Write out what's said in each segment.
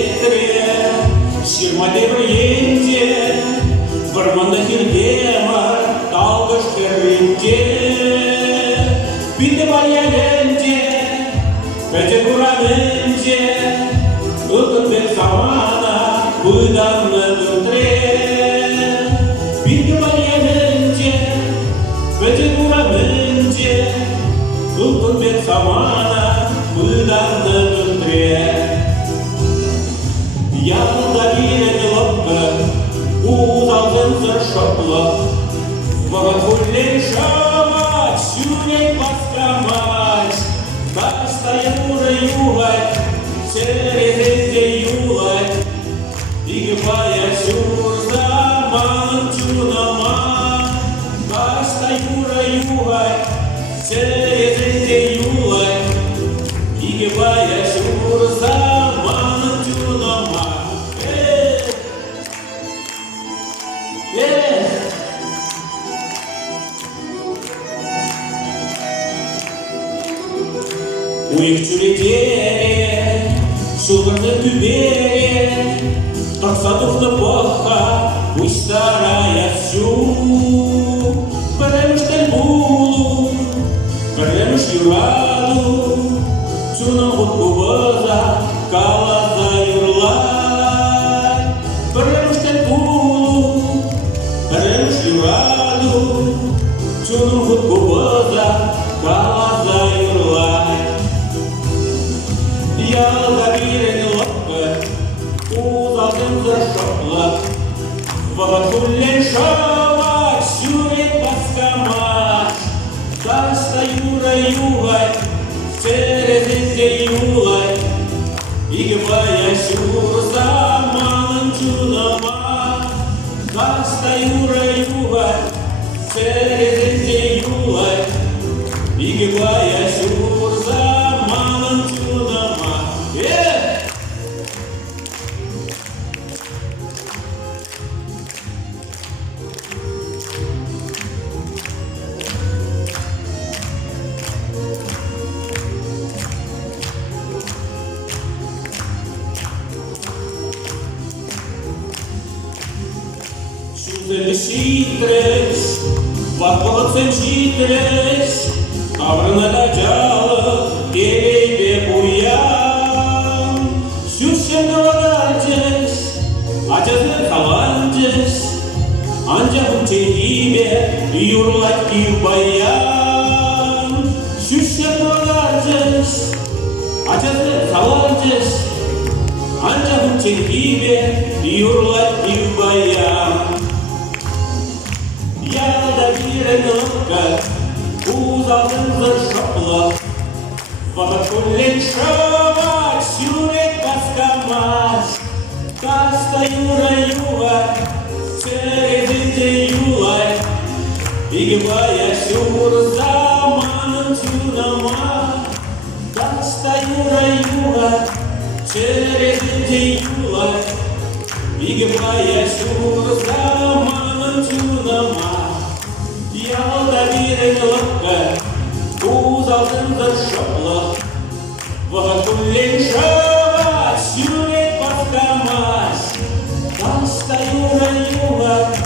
Петре, Ширмаде Бриенде, Варманда Хирдема, Талгаш Керинде, Пите Вальяленде, Пете Кураменде, Ылтынбек Самана, Выданны Дутре, Пите Вальяленде, Пете Кураменде, Ылтынбек Самана, Выданны Дутре. Yanında bir lopka, uzaldın zırşokla, Vagat hullen şavaç, sürek baskamaç, Taşta yura yuvat, serezende yuvat, İgibaya sür zaman çunama, Taşta yura yuvat, serezende yuvat, İgibaya sür zaman çunama. У их чуретере, шугарны күбере, Таксадухны баха, пусть старая всю. Перемыштен булу, перемыш юраду, Чунам худкубаза, калаза юрлай. Перемыштен булу, перемыш юраду, Чунам худкубаза, калаза юрлай. Ялда бирен лапка, uzaldın zırşokla, Vagat hullen şavaç, sürek baskamaç, Taşta yura yuvat, serezende yuvat, İgibaya sür zaman çunama, Taşta yura yuvat, serezende yuvat, İgibaya sür zaman çunama. Şuzeli şitres, vakbalıksın şitres, Kavrına da calı, geleybe buyan. Şuşen havalarcız, acazın kavancız, Ancak çekibe, yurlat bir bayan. Şuşen havalarcız, acazın kavancız, Ancak çekibe, yurlat bir bayan. Ялда бирен лапка, uzaldın zırşokla, Vagat hullen şavaç, sürek baskamaç, Taşta yura yuvat, serezende yuvat, İgibaya sür zaman çunama, Taşta yura yuvat, serezende yuvat, İgibaya sür zaman çunama. Ялда бирен лапка, uzaldın zırşokla, Vagat hullen şavaç, sürek baskamaç, Taşta yura yuvat,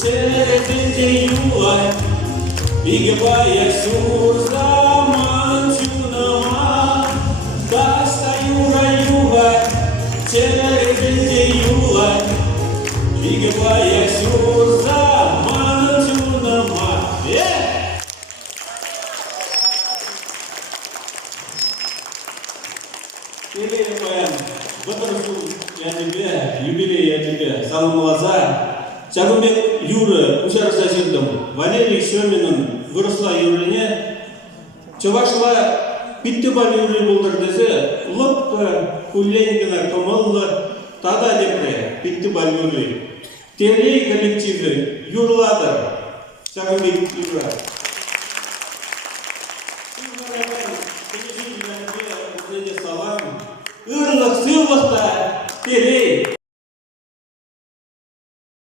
serezende yuvat, İgibaya sür zaman çunama, Taşta yura yuvat, serezende yuvat, İgibaya sür zaman çunama. Келелі қоян, бұтырсу я тебе, юбилей я тебе, салым глаза. Чагымбек Юры учарса жүрдім. Валерий Шеминнің вырысла юріне, Чавашла Питтебал юры болдыр десе, лыппы, кулленгіна, кымыллы, тада депре, Питтебал юры. Телей коллективі юрладыр, Чагымбек Юра. Ырлық, сыйлықта, телей,